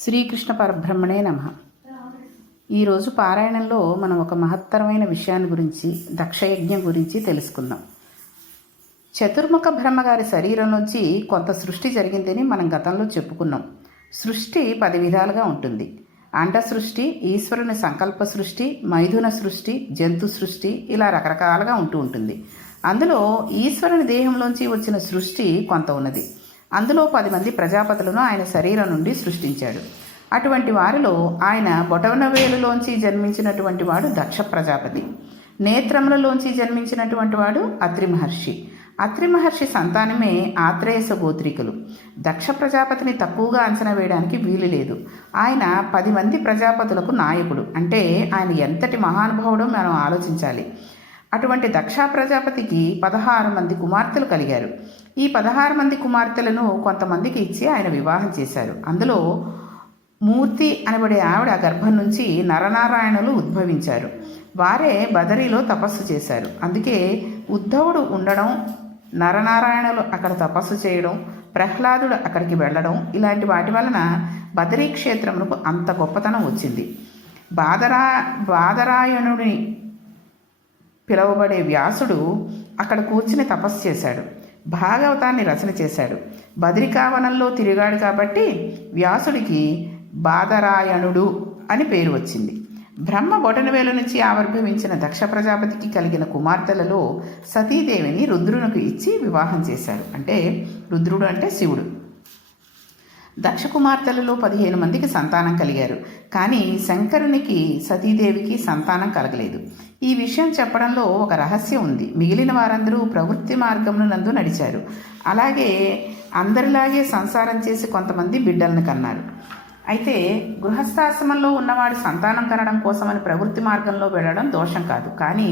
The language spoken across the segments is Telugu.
శ్రీకృష్ణ పరబ్రహ్మణే నమః. ఈరోజు పారాయణంలో మనం ఒక మహత్తరమైన విషయాన్ని గురించి, దక్షయజ్ఞం గురించి తెలుసుకుందాం. చతుర్ముఖ బ్రహ్మగారి శరీరం నుంచి కొంత సృష్టి జరిగిందని మనం గతంలో చెప్పుకున్నాం. సృష్టి 10 విధాలుగా ఉంటుంది. అండ సృష్టి, ఈశ్వరుని సంకల్ప సృష్టి, మైథున సృష్టి, జంతు సృష్టి, ఇలా రకరకాలుగా ఉంటుంది. అందులో ఈశ్వరుని దేహంలోంచి వచ్చిన సృష్టి కొంత ఉన్నది. అందులో 10 మంది ప్రజాపతులను ఆయన శరీరం నుండి సృష్టించాడు. అటువంటి వారిలో ఆయన బొటనవేలులోంచి జన్మించినటువంటి వాడు దక్ష ప్రజాపతి. నేత్రములలోంచి జన్మించినటువంటి వాడు అత్రి మహర్షి. అత్రి మహర్షి సంతానమే ఆత్రేయస గోత్రికులు. దక్ష ప్రజాపతిని తక్కువగా అంచనా వేయడానికి వీలు లేదు. ఆయన 10 మంది ప్రజాపతులకు నాయకుడు. అంటే ఆయన ఎంతటి మహానుభావుడో మనం ఆలోచించాలి. అటువంటి దక్ష ప్రజాపతికి 16 మంది కుమార్తెలు కలిగారు. ఈ 16 మంది కుమార్తెలను కొంతమందికి ఇచ్చి ఆయన వివాహం చేశారు. అందులో మూర్తి అనబడే ఆవిడ గర్భం నుంచి నరనారాయణులు ఉద్భవించారు. వారే బదరిలో తపస్సు చేశారు. అందుకే ఉద్ధవుడు ఉండడం, నరనారాయణులు అక్కడ తపస్సు చేయడం, ప్రహ్లాదుడు అక్కడికి వెళ్ళడం, ఇలాంటి వాటి వలన బదరీ క్షేత్రమునకు అంత గొప్పతనం వచ్చింది. బాదరాయణుని పిలువబడే వ్యాసుడు అక్కడ కూర్చుని తపస్సు చేశాడు. భాగవతాన్ని రచన చేశాడు. బదరికావనంలో తిరిగాడు కాబట్టి వ్యాసుడికి బాదరాయణుడు అని పేరు వచ్చింది. బ్రహ్మ బొటనవేలు నుంచి ఆవిర్భవించిన దక్ష ప్రజాపతికి కలిగిన కుమార్తెలలో సతీదేవిని రుద్రునికి ఇచ్చి వివాహం చేశారు. అంటే రుద్రుడు అంటే శివుడు. దక్ష కుమార్తెలలో 15 మందికి సంతానం కలిగారు. కానీ శంకరునికి సతీదేవికి సంతానం కలగలేదు. ఈ విషయం చెప్పడంలో ఒక రహస్యం ఉంది. మిగిలిన వారందరూ ప్రవృత్తి మార్గమునందు నడిచారు. అలాగే అందరిలాగే సంసారం చేసి కొంతమంది బిడ్డలను కన్నారు. అయితే గృహస్థాశ్రమంలో ఉన్నవాడు సంతానం కనడం కోసమని ప్రవృత్తి మార్గంలో వెళ్ళడం దోషం కాదు. కానీ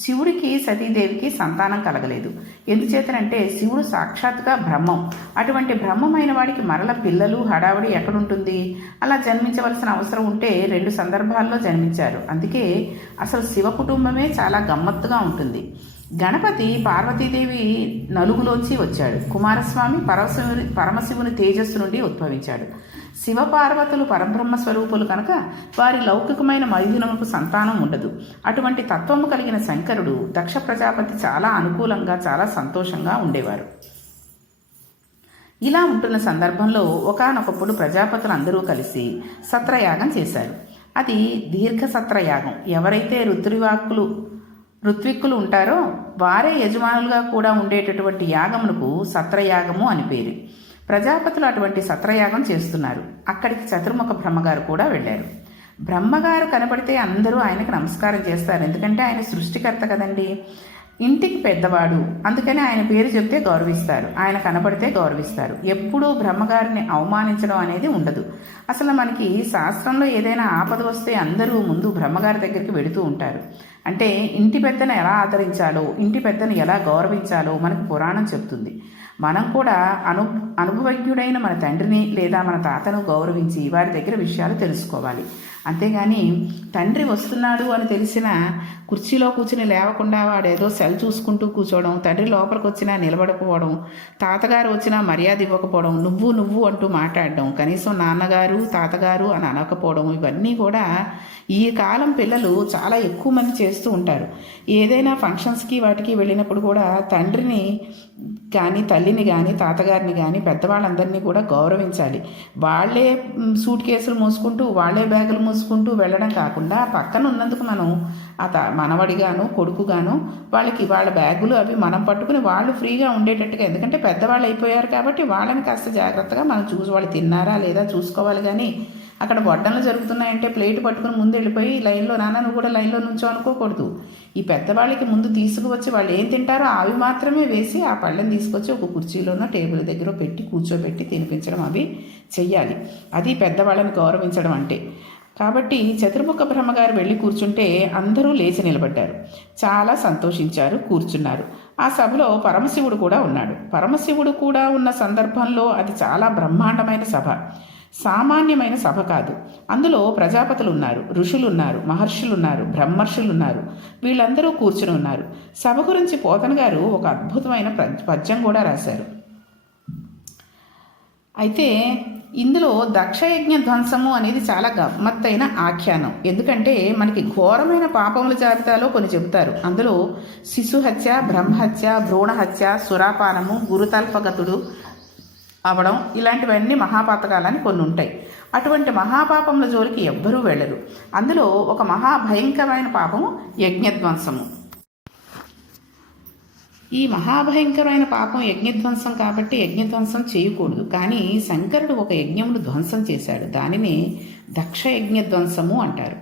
శివుడికి సతీదేవికి సంతానం కలగలేదు. ఎందుచేతనంటే శివుడు సాక్షాత్గా బ్రహ్మం. అటువంటి బ్రహ్మమైన వాడికి మరల పిల్లలు హడావిడి ఎక్కడుంటుంది? అలా జన్మించవలసిన అవసరం ఉంటే 2 సందర్భాల్లో జన్మించారు. అందుకే అసలు శివ కుటుంబమే చాలా గమ్మత్తుగా ఉంటుంది. గణపతి పార్వతీదేవి నలుగులోంచి వచ్చాడు. కుమారస్వామి పరమశివుని తేజస్సు నుండి ఉద్భవించాడు. శివపార్వతులు పరబ్రహ్మ స్వరూపులు కనుక వారి లౌకికమైన మైథునముకు సంతానం ఉండదు. అటువంటి తత్వము కలిగిన శంకరుడు దక్ష ప్రజాపతి చాలా అనుకూలంగా, చాలా సంతోషంగా ఉండేవారు. ఇలా ఉంటున్న సందర్భంలో ఒకానొకప్పుడు ప్రజాపతులు అందరూ కలిసి సత్రయాగం చేశారు. అది దీర్ఘ సత్రయాగం. ఎవరైతే ఋత్విక్కులు ఉంటారో వారే యజమానులుగా కూడా ఉండేటటువంటి యాగమునకు సత్రయాగము అని పేరు. ప్రజాపతులు అటువంటి సత్రయాగం చేస్తున్నారు. అక్కడికి చతుర్ముఖ బ్రహ్మగారు కూడా వెళ్ళారు. బ్రహ్మగారు కనపడితే అందరూ ఆయనకు నమస్కారం చేస్తారు. ఎందుకంటే ఆయన సృష్టికర్త కదండి, ఇంటికి పెద్దవాడు. అందుకని ఆయన పేరు చెప్తే గౌరవిస్తారు, ఆయన కనపడితే గౌరవిస్తారు. ఎప్పుడూ బ్రహ్మగారిని అవమానించడం అనేది ఉండదు. అసలు మనకి శాస్త్రంలో ఏదైనా ఆపద వస్తే అందరూ ముందు బ్రహ్మగారి దగ్గరికి వెళుతూ ఉంటారు. అంటే ఇంటి పెద్దను ఎలా ఆదరించాలో, ఇంటి పెద్దను ఎలా గౌరవించాలో మనకు పురాణం చెప్తుంది. మనం కూడా అనుభవజ్ఞుడైన మన తండ్రిని లేదా మన తాతను గౌరవించి వారి దగ్గర విషయాలు తెలుసుకోవాలి. అంతేగాని తండ్రి వస్తున్నాడు అని తెలిసిన కుర్చీలో కూర్చుని లేవకుండా వాడేదో సెల్ చూసుకుంటూ కూర్చోవడం, తండ్రి లోపలికి వచ్చినా నిలబడకపోవడం, తాతగారు వచ్చినా మర్యాద ఇవ్వకపోవడం, నువ్వు అంటూ మాట్లాడడం, కనీసం నాన్నగారు తాతగారు అని అనకపోవడం, ఇవన్నీ కూడా ఈ కాలం పిల్లలు చాలా ఎక్కువ మంది చేస్తూ ఉంటారు. ఏదైనా ఫంక్షన్స్కి వాటికి వెళ్ళినప్పుడు కూడా తండ్రిని కానీ, తల్లిని కానీ, తాతగారిని కానీ, పెద్దవాళ్ళందరినీ కూడా గౌరవించాలి. వాళ్ళే సూట్ కేసులు మోసుకుంటూ, వాళ్ళే బ్యాగులు మోసుకుంటూ వెళ్ళడం కాకుండా పక్కన ఉన్నందుకు మనం మనవడిగాను, కొడుకుగాను వాళ్ళ బ్యాగులు అవి మనం పట్టుకుని వాళ్ళు ఫ్రీగా ఉండేటట్టుగా, ఎందుకంటే పెద్దవాళ్ళు అయిపోయారు కాబట్టి వాళ్ళని కాస్త జాగ్రత్తగా మనం చూసి వాళ్ళు తిన్నారా లేదా చూసుకోవాలి. కానీ అక్కడ వడ్డనలు జరుగుతున్నాయంటే ప్లేట్ పట్టుకుని ముందు వెళ్ళిపోయి లైన్లో, నాన్న నువ్వు కూడా లైన్లో నుంచో అనుకోకూడదు. ఈ పెద్దవాళ్ళకి ముందు తీసుకువచ్చి వాళ్ళు ఏం తింటారో అవి మాత్రమే వేసి ఆ పళ్ళని తీసుకొచ్చి ఒక కుర్చీలోనో టేబుల్ దగ్గర పెట్టి కూర్చోబెట్టి తినిపించడం అవి చెయ్యాలి. అది పెద్దవాళ్ళని గౌరవించడం అంటే. కాబట్టి చతుర్ముఖ బ్రహ్మగారు వెళ్ళి కూర్చుంటే అందరూ లేచి నిలబడ్డారు. చాలా సంతోషించారు, కూర్చున్నారు. ఆ సభలో పరమశివుడు కూడా ఉన్నాడు. పరమశివుడు కూడా ఉన్న సందర్భంలో అది చాలా బ్రహ్మాండమైన సభ, సామాన్యమైన సభ కాదు. అందులో ప్రజాపతులు ఉన్నారు, ఋషులు ఉన్నారు, మహర్షులు ఉన్నారు, బ్రహ్మర్షులు ఉన్నారు. వీళ్ళందరూ కూర్చుని ఉన్నారు. సభ గురించి పోతన గారు ఒక అద్భుతమైన పద్యం కూడా రాశారు. అయితే ఇందులో దక్షయజ్ఞ ధ్వంసము అనేది చాలా గమ్మత్తైన ఆఖ్యానం. ఎందుకంటే మనకి ఘోరమైన పాపముల జాబితాలో కొన్ని చెబుతారు. అందులో శిశుహత్య, బ్రహ్మహత్య, భ్రూణహత్య, సురాపానము, గురుతల్పగతుడు అవడం ఇలాంటివన్నీ మహాపాతకాలని కొన్ని ఉంటాయి. అటువంటి మహాపాపముల జోలికి ఎవ్వరూ వెళ్ళరు. అందులో ఒక మహాభయంకరమైన పాపము యజ్ఞధ్వంసము. ఈ మహాభయంకరమైన పాపం యజ్ఞధ్వంసం కాబట్టి యజ్ఞధ్వంసం చేయకూడదు. కానీ శంకరుడు ఒక యజ్ఞమును ధ్వంసం చేశాడు. దానిని దక్షయజ్ఞ ధ్వంసము అంటారు.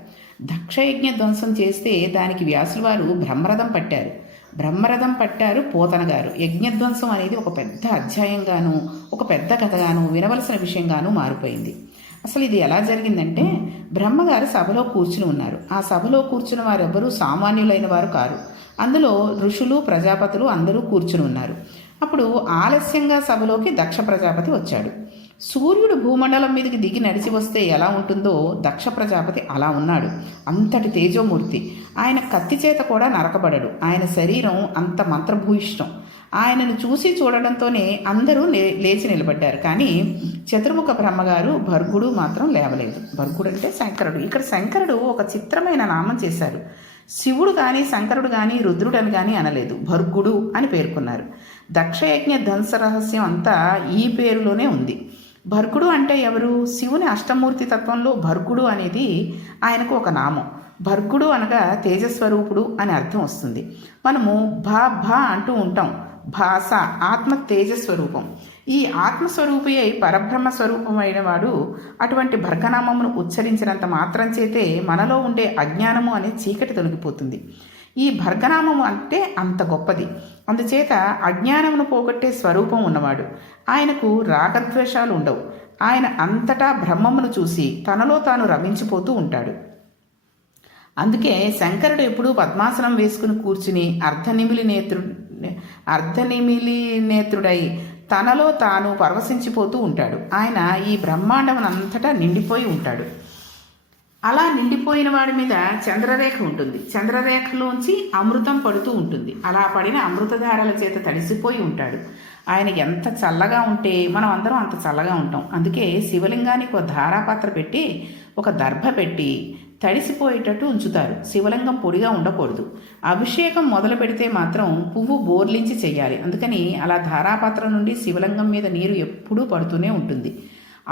దక్షయజ్ఞ ధ్వంసం చేస్తే దానికి వ్యాసుల వారు బ్రహ్మరథం పట్టారు పోతన గారు. యజ్ఞధ్వంసం అనేది ఒక పెద్ద అధ్యాయంగాను, ఒక పెద్ద కథగాను, వినవలసిన విషయంగాను మారిపోయింది. అసలు ఇది ఎలా జరిగిందంటే, బ్రహ్మగారు సభలో కూర్చుని ఉన్నారు. ఆ సభలో కూర్చున్న వారెవ్వరూ సామాన్యులైన వారు కారు. అందులో ఋషులు, ప్రజాపతులు అందరూ కూర్చుని ఉన్నారు. అప్పుడు ఆలస్యంగా సభలోకి దక్ష ప్రజాపతి వచ్చాడు. సూర్యుడు భూమండలం మీదకి దిగి నడిచి వస్తే ఎలా ఉంటుందో దక్ష ప్రజాపతి అలా ఉన్నాడు. అంతటి తేజోమూర్తి. ఆయన కత్తి చేత కూడా నరకబడడు. ఆయన శరీరం అంత మంత్రభూయిష్టం. ఆయనను చూసి చూడడంతోనే అందరూ లేచి నిలబడ్డారు. కానీ చతుర్ముఖ బ్రహ్మగారు భర్గుడు మాత్రం లేవలేదు. భర్గుడు అంటే శంకరుడు. ఇక్కడ శంకరుడు ఒక చిత్రమైన నామం చేశారు. శివుడు కానీ శంకరుడు కానీ రుద్రుడని కానీ అనలేదు, భర్గుడు అని పేర్కొన్నారు. దక్షయజ్ఞ ధ్వంస రహస్యం అంతా ఈ పేరులోనే ఉంది. భర్గుడు అంటే ఎవరు? శివుని అష్టమూర్తి తత్వంలో భర్గుడు అనేది ఆయనకు ఒక నామం. భర్గుడు అనగా తేజస్వరూపుడు అని అర్థం వస్తుంది. మనము భా అంటూ ఉంటాం. భాష ఆత్మ తేజస్వరూపం. ఈ ఆత్మస్వరూపి అయి పరబ్రహ్మ స్వరూపమైన వాడు అటువంటి భర్గనామమును ఉచ్చరించినంత మాత్రం చేతే మనలో ఉండే అజ్ఞానము అనే చీకటి తొలగిపోతుంది. ఈ భర్గనామము అంటే అంత గొప్పది. అందుచేత అజ్ఞానమును పోగొట్టే స్వరూపం ఉన్నవాడు. ఆయనకు రాగద్వేషాలు ఉండవు. ఆయన అంతటా బ్రహ్మమును చూసి తనలో తాను రమించిపోతూ ఉంటాడు. అందుకే శంకరుడు ఎప్పుడూ పద్మాసనం వేసుకుని కూర్చుని అర్ధనిమిలి నేత్రుడై తనలో తాను పరవశించిపోతూ ఉంటాడు. ఆయన ఈ బ్రహ్మాండం అంతటా నిండిపోయి ఉంటాడు. అలా నిండిపోయిన వాడి మీద చంద్రరేఖ ఉంటుంది. చంద్రరేఖలోంచి అమృతం పడుతూ ఉంటుంది. అలా పడిన అమృతధారల చేత తడిసిపోయి ఉంటాడు. ఆయన ఎంత చల్లగా ఉంటే మనం అందరం అంత చల్లగా ఉంటాం. అందుకే శివలింగానికి ఒక ధారాపాత్ర పెట్టి ఒక దర్భ పెట్టి తడిసిపోయేటట్టు ఉంచుతారు. శివలింగం పొడిగా ఉండకూడదు. అభిషేకం మొదలు పెడితే మాత్రం పువ్వు బోర్లించి చెయ్యాలి. అందుకని అలా ధారాపాత్ర నుండి శివలింగం మీద నీరు ఎప్పుడూ పడుతూనే ఉంటుంది.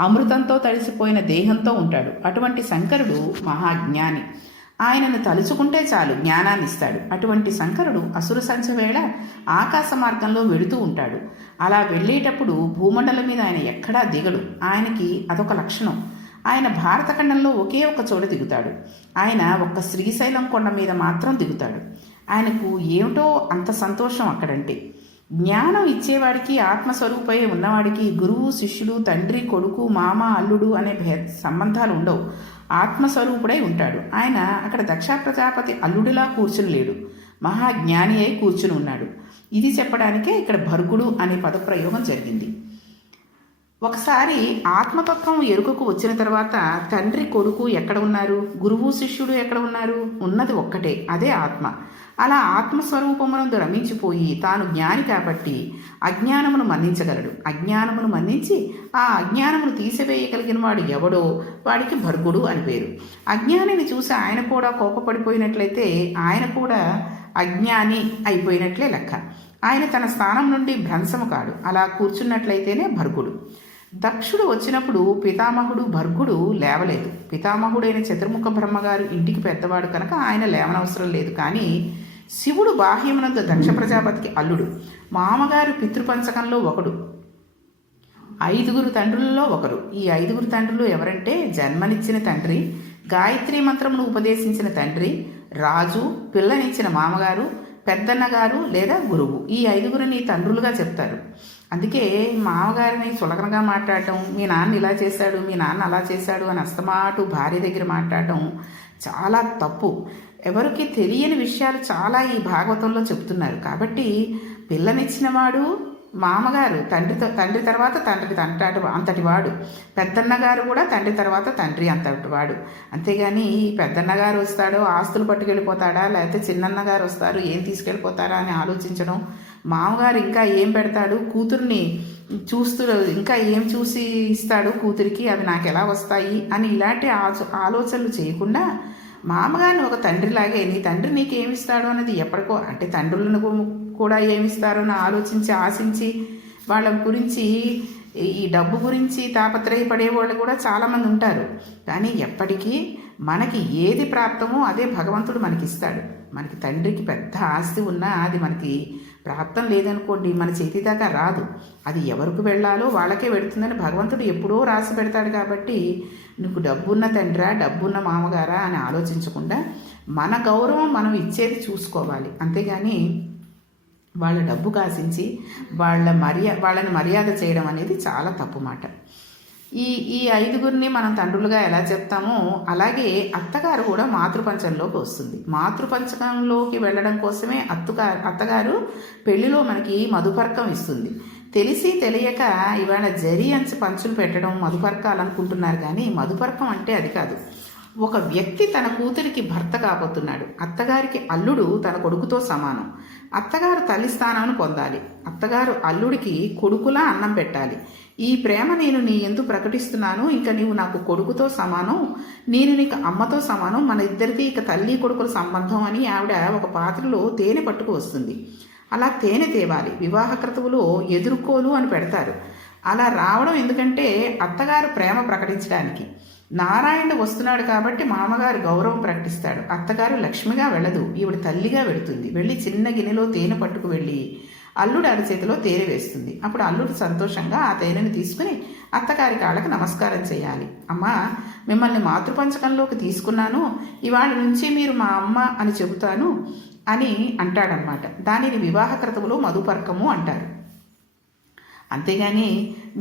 అమృతంతో తడిసిపోయిన దేహంతో ఉంటాడు. అటువంటి శంకరుడు మహాజ్ఞాని. ఆయనను తలుచుకుంటే చాలు జ్ఞానాన్ని ఇస్తాడు. అటువంటి శంకరుడు అసుర సంచ వేళ ఆకాశ మార్గంలో వెళుతూ ఉంటాడు. అలా వెళ్ళేటప్పుడు భూమండలం మీద ఆయన ఎక్కడా దిగడు. ఆయనకి అదొక లక్షణం. ఆయన భారతఖండంలో ఒకే ఒక చోట దిగుతాడు. ఆయన ఒక్క శ్రీశైలం కొండ మీద మాత్రం దిగుతాడు. ఆయనకు ఏమిటో అంత సంతోషం అక్కడంటే. జ్ఞానం ఇచ్చేవాడికి ఆత్మస్వరూపై ఉన్నవాడికి గురువు, శిష్యుడు, తండ్రి, కొడుకు, మామ, అల్లుడు అనే సంబంధాలు ఉండవు. ఆత్మస్వరూపుడై ఉంటాడు. ఆయన అక్కడ దక్ష ప్రజాపతి అల్లుడిలా కూర్చుని లేడు. మహాజ్ఞాని అయి కూర్చుని ఉన్నాడు. ఇది చెప్పడానికే ఇక్కడ భర్గుడు అనే పదప్రయోగం జరిగింది. ఒకసారి ఆత్మతత్వం ఎరుకకు వచ్చిన తర్వాత తండ్రి, కొడుకు ఎక్కడ ఉన్నారు? గురువు, శిష్యుడు ఎక్కడ ఉన్నారు? ఉన్నది ఒక్కటే, అదే ఆత్మ. అలా ఆత్మస్వరూపమునందు రమించిపోయి తాను జ్ఞాని కాబట్టి అజ్ఞానమును మన్నించగలడు. అజ్ఞానమును మన్నించి ఆ అజ్ఞానమును తీసివేయగలిగిన వాడు ఎవడో వాడికి భర్గుడు అని పేరు. అజ్ఞానిని చూసి ఆయన కూడా కోపపడిపోయినట్లయితే ఆయన కూడా అజ్ఞాని అయిపోయినట్లే లెక్క. ఆయన తన స్థానం నుండి భ్రంశము కాడు. అలా కూర్చున్నట్లయితేనే భర్గుడు. దక్షుడు వచ్చినప్పుడు పితామహుడు భర్గుడు లేవలేదు. పితామహుడైన చతుర్ముఖ బ్రహ్మగారు ఇంటికి పెద్దవాడు కనుక ఆయన లేవనవసరం లేదు. కానీ శివుడు బాహ్యమునందు దక్ష ప్రజాపతికి అల్లుడు. మామగారు పితృపంచకంలో ఒకడు, 5 తండ్రులలో ఒకరు. ఈ 5 తండ్రులు ఎవరంటే జన్మనిచ్చిన తండ్రి, గాయత్రీ మంత్రమును ఉపదేశించిన తండ్రి, రాజు, పిల్లనిచ్చిన మామగారు, పెద్దన్నగారు లేదా గురువు. ఈ 5 తండ్రులుగా చెప్తారు. అందుకే మామగారిని చులకనగా మాట్లాడటం, మీ నాన్న ఇలా చేశాడు, మీ నాన్న అలా చేశాడు అని అస్తమాటు భార్య దగ్గర మాట్లాడటం చాలా తప్పు. ఎవరికి తెలియని విషయాలు చాలా ఈ భాగవతంలో చెప్తున్నారు. కాబట్టి పిల్లనిచ్చినవాడు మామగారు, తండ్రి తర్వాత తండ్రి అంతటివాడు. పెద్దన్నగారు కూడా తండ్రి తర్వాత తండ్రి అంతటివాడు. అంతేగాని పెద్దన్నగారు వస్తాడో ఆస్తులు పట్టుకెళ్ళిపోతాడా, లేకపోతే చిన్నన్నగారు వస్తారు ఏం తీసుకెళ్ళిపోతారా అని ఆలోచించడం, మామగారు ఇంకా ఏం పెడతాడు, కూతుర్ని చూస్తూ ఇంకా ఏం చూసి ఇస్తాడు కూతురికి, అవి నాకు ఎలా వస్తాయి అని ఇలాంటి ఆలోచనలు చేయకుండా మామగారిని ఒక తండ్రిలాగే, నీ తండ్రి నీకేమిస్తాడు అన్నది ఎప్పటికో, అంటే తండ్రులను కూడా ఏమిస్తారో అని ఆలోచించి ఆశించి వాళ్ళ గురించి ఈ డబ్బు గురించి తాపత్రయపడే వాళ్ళు కూడా చాలామంది ఉంటారు. కానీ ఎప్పటికీ మనకి ఏది ప్రాప్తమో అదే భగవంతుడు మనకిస్తాడు. మనకి తండ్రికి పెద్ద ఆస్తి ఉన్నా అది మనకి ప్రాప్తం లేదనుకోండి, మన చేతి దాకా రాదు. అది ఎవరికి వెళ్ళాలో వాళ్ళకే వెళుతుందని భగవంతుడు ఎప్పుడో రాసి పెడతాడు. కాబట్టి నీకు డబ్బున్న తండ్రా, డబ్బున్న మామగారా అని ఆలోచించకుండా మన గౌరవం మనం ఇచ్చేది చూసుకోవాలి. అంతేగాని వాళ్ళ డబ్బు కాసించి వాళ్ళని మర్యాద చేయడం అనేది చాలా తప్పు మాట. ఈ ఐదుగురిని మనం తండ్రులుగా ఎలా చెప్తామో అలాగే అత్తగారు కూడా మాతృపంచంలోకి వస్తుంది. మాతృపంచకంలోకి వెళ్ళడం కోసమే అత్తగారు పెళ్లిలో మనకి మధుపర్కం ఇస్తుంది. తెలిసి తెలియక ఇవాళ జరి అంచు పంచులు పెట్టడం మధుపర్కాలు అనుకుంటున్నారు, కానీ మధుపర్కం అంటే అది కాదు. ఒక వ్యక్తి తన కూతురికి భర్త కాబోతున్నాడు. అత్తగారికి అల్లుడు తన కొడుకుతో సమానం. అత్తగారు తల్లి స్థానాన్ని పొందాలి. అత్తగారు అల్లుడికి కొడుకులా అన్నం పెట్టాలి. ఈ ప్రేమ నేను నీ ఎందు ప్రకటిస్తున్నాను, ఇంకా నీవు నాకు కొడుకుతో సమానం, నేను నీకు అమ్మతో సమానం, మన ఇద్దరికీ ఇక తల్లి కొడుకుల సంబంధం అని ఆవిడ ఒక పాత్రలో తేనె పట్టుకు వస్తుంది. అలా తేనె తేవాలి. వివాహ క్రతువులో ఎదుర్కోలు అని పెడతారు. అలా రావడం ఎందుకంటే అత్తగారు ప్రేమ ప్రకటించడానికి. నారాయణుడు వస్తున్నాడు కాబట్టి మామగారు గౌరవం ప్రకటిస్తాడు. అత్తగారు లక్ష్మిగా వెళ్ళదు, ఈవిడ తల్లిగా వెళుతుంది. వెళ్ళి చిన్న గిన్నెలో తేనె పట్టుకు వెళ్ళి అల్లుడు అరచేతిలో తేనె వేస్తుంది. అప్పుడు అల్లుడు సంతోషంగా ఆ తేనెను తీసుకుని అత్తగారి కాళ్ళకి నమస్కారం చేయాలి. అమ్మా, మిమ్మల్ని మాతృపంచకంలోకి తీసుకున్నాను, ఇవాళ నుంచి మీరు మా అమ్మ అని చెబుతాను అని అంటాడనమాట. దానిని వివాహ క్రతువులో మధుపర్కము అంటారు. అంతేగాని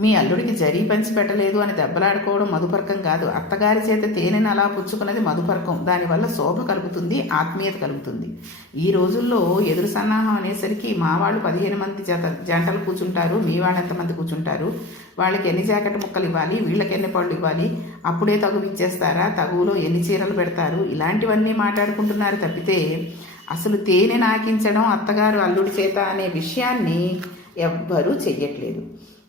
మీ అల్లుడికి జరీ పంచి పెట్టలేదు అని దెబ్బలాడుకోవడం మధుపర్కం కాదు. అత్తగారి చేత తేనెను అలా పుచ్చుకున్నది మధుపర్కం. దానివల్ల శోభ కలుగుతుంది, ఆత్మీయత కలుగుతుంది. ఈ రోజుల్లో ఎదురు సన్నాహం అనేసరికి మా వాళ్ళు 15 మంది జంటలు కూర్చుంటారు, మీ వాళ్ళు ఎంతమంది కూర్చుంటారు, వాళ్ళకి ఎన్ని జాకెట్ ముక్కలు ఇవ్వాలి, వీళ్ళకి ఎన్ని పళ్ళు ఇవ్వాలి, అప్పుడే తగువు ఇచ్చేస్తారా, తగువులో ఎన్ని చీరలు పెడతారు, ఇలాంటివన్నీ మాట్లాడుకుంటున్నారు తప్పితే అసలు తేనె నాకించడం అత్తగారు అల్లుడి చేత అనే విషయాన్ని ఎవ్వరూ చెయ్యట్లేదు.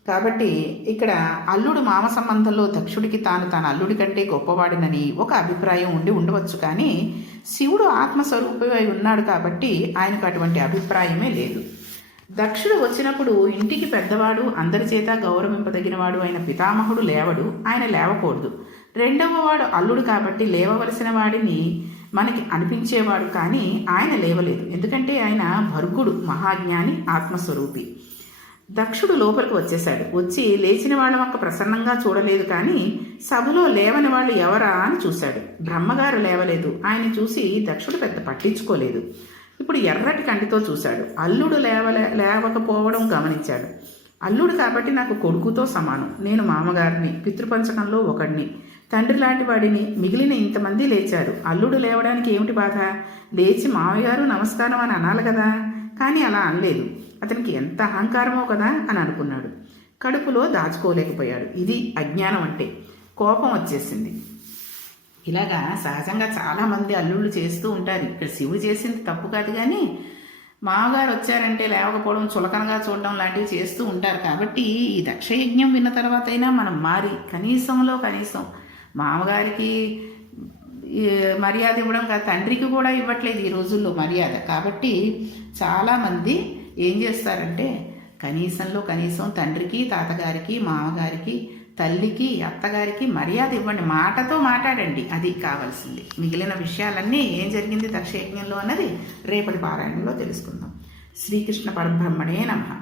కాబట్టి ఇక్కడ అల్లుడు మామ సంబంధంలో దక్షుడికి తన అల్లుడి కంటే గొప్పవాడినని ఒక అభిప్రాయం ఉండవచ్చు. కానీ శివుడు ఆత్మస్వరూపమై ఉన్నాడు కాబట్టి ఆయనకు అటువంటి అభిప్రాయమే లేదు. దక్షుడు వచ్చినప్పుడు ఇంటికి పెద్దవాడు, అందరి చేత గౌరవింపదగినవాడు అయిన పితామహుడు లేవడు, ఆయన లేవకూడదు. రెండవ వాడు అల్లుడు కాబట్టి లేవవలసిన వాడిని మనకి అనిపించేవాడు, కానీ ఆయన లేవలేదు. ఎందుకంటే ఆయన భర్గుడు, మహాజ్ఞాని, ఆత్మస్వరూపి. దక్షుడు లోపలికి వచ్చేశాడు. వచ్చి లేచిన వాళ్ళ వంక ప్రసన్నంగా చూడలేదు, కానీ సభలో లేవని వాళ్ళు ఎవరా అని చూశాడు. బ్రహ్మగారు లేవలేదు. ఆయన చూసి దక్షుడు పెద్ద పట్టించుకోలేదు. ఇప్పుడు ఎర్రటి కంటితో చూశాడు. అల్లుడు లేవకపోవడం గమనించాడు. అల్లుడు కాబట్టి నాకు కొడుకుతో సమానం, నేను మామగారిని, పితృపంచకంలో ఒకడిని, తండ్రి లాంటి వాడిని. మిగిలిన ఇంతమంది లేచారు, అల్లుడు లేవడానికి ఏమిటి బాధ? లేచి మామగారు నమస్కారం అని అనాలి కదా. కానీ అలా అనలేదు. అతనికి ఎంత అహంకారమో కదా అని అనుకున్నాడు. కడుపులో దాచుకోలేకపోయాడు. ఇది అజ్ఞానం అంటే. కోపం వచ్చేసింది. ఇలాగా సహజంగా చాలామంది అల్లుళ్ళు చేస్తూ ఉంటారు. ఇక్కడ శివుడు చేసింది తప్పు కాదు, కానీ మామగారు వచ్చారంటే లేవకపోవడం, చులకనగా చూడడం లాంటివి చేస్తూ ఉంటారు. కాబట్టి ఈ దక్షయజ్ఞం విన్న తర్వాత అయినా మనం మారి కనీసం మామగారికి మర్యాద ఇవ్వడం కాదు, తండ్రికి కూడా ఇవ్వట్లేదు ఈ రోజుల్లో మర్యాద. కాబట్టి చాలామంది ఏం చేస్తారంటే కనీసం తండ్రికి, తాతగారికి, మామగారికి, తల్లికి, అత్తగారికి మర్యాద ఇవ్వండి, మాటతో మాట్లాడండి, అది కావాల్సింది. మిగిలిన విషయాలన్నీ ఏం జరిగింది దక్షయజ్ఞంలో అన్నది రేపటి పారాయణంలో తెలుసుకుందాం. శ్రీకృష్ణ పరబ్రహ్మణే నమః.